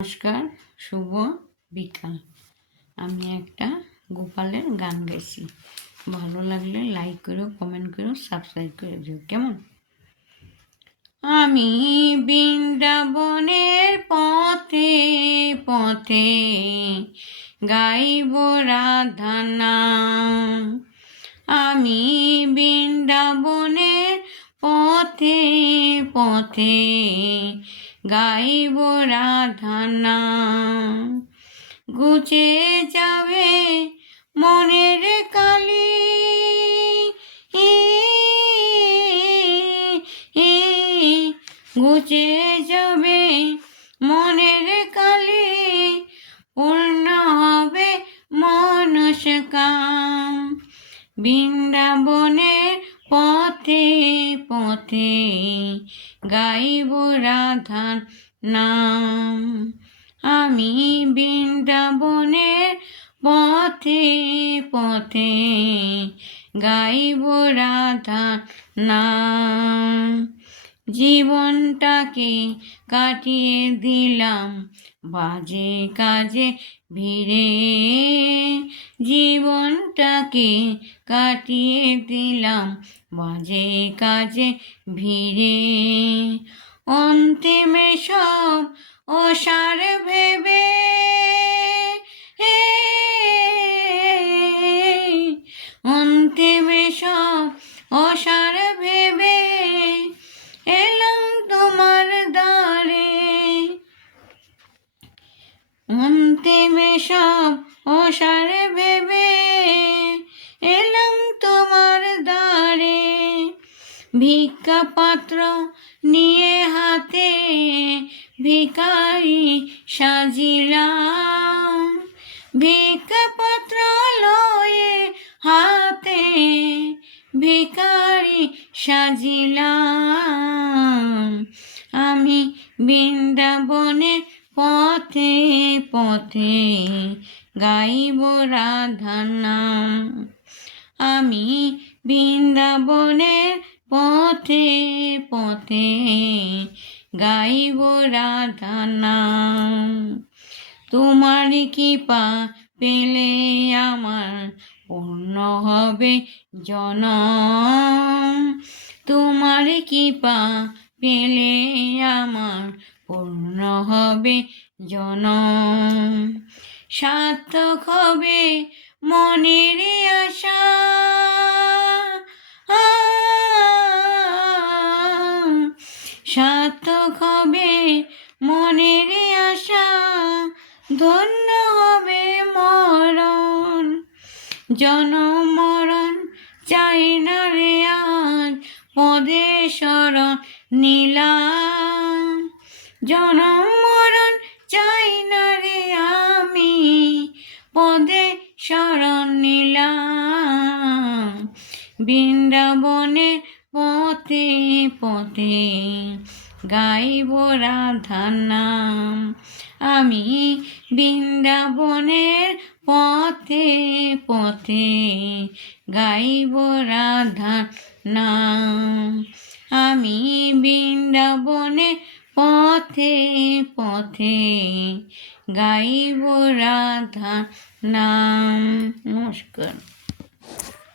নমস্কার, শুভ বিকাল। আমি একটা গোপালের গান গাইছি। ভালো লাগলে লাইক করো, কমেন্ট করো, সাবস্ক্রাইব করে দিও। কেমন? আমি বৃন্দাবনের পথে পথে গাইব রাধা নাম। আমি বৃন্দাবনের পথে পথে গাইব রাধা নাম। ঘুচে যাবে মনের কালি, ঘুচে যাবে মনের কালি, পূর্ণ হবে মনস কাম। বৃন্দাবনের পথে পথে গাইব রাধার নাম। আমি বৃন্দাবনের পথে পথে গাইব রাধার নাম। জীবনটাকে কাটিয়ে দিলাম বাজে কাজে ভিড়ে, জীবনটাকে কাটিয়ে দিলাম বাজে কাজে ভিড়ে। অন্তিমে সব অসার ভেবে, অন্তিমে সব অসার ভেবে এলাম তোমার দ্বারে। অন্তিমে সব অসার ভেবে এলাম তোমার দ্বারে। ভিক্ষা পাত্র নিয়ে হাতে ভিখারি সাজিলাম, ভিক্ষা পাত্র লয়ে হাতে ভিখারি সাজিলাম। আমি বৃন্দাবনের পথে পথে গাইব রাধার নাম। আমি বৃন্দাবনের পথে পথে গাইব রাধার নাম। তোমার কৃপা পেলে আমার পূর্ণ হবে জনম, তোমার কৃপা পেলে আমার পূর্ণ হবে জনম। সার্থক হবে মনের আশা, সার্থক হবে মনের আশা। ধন্য হবে মরণ, জনম মরণ চাই না রে আজ পদে শরণ নিলাম। জনম মরণ চাই না রে আমি পদে শরণ নিলাম। বৃন্দাবনের পথে পথে গাইব রাধার নাম। আমি বৃন্দাবনের পথে পথে গাইব রাধার নাম। আমি বৃন্দাবনের পথে পথে গাইব রাধার নাম। নমস্কার।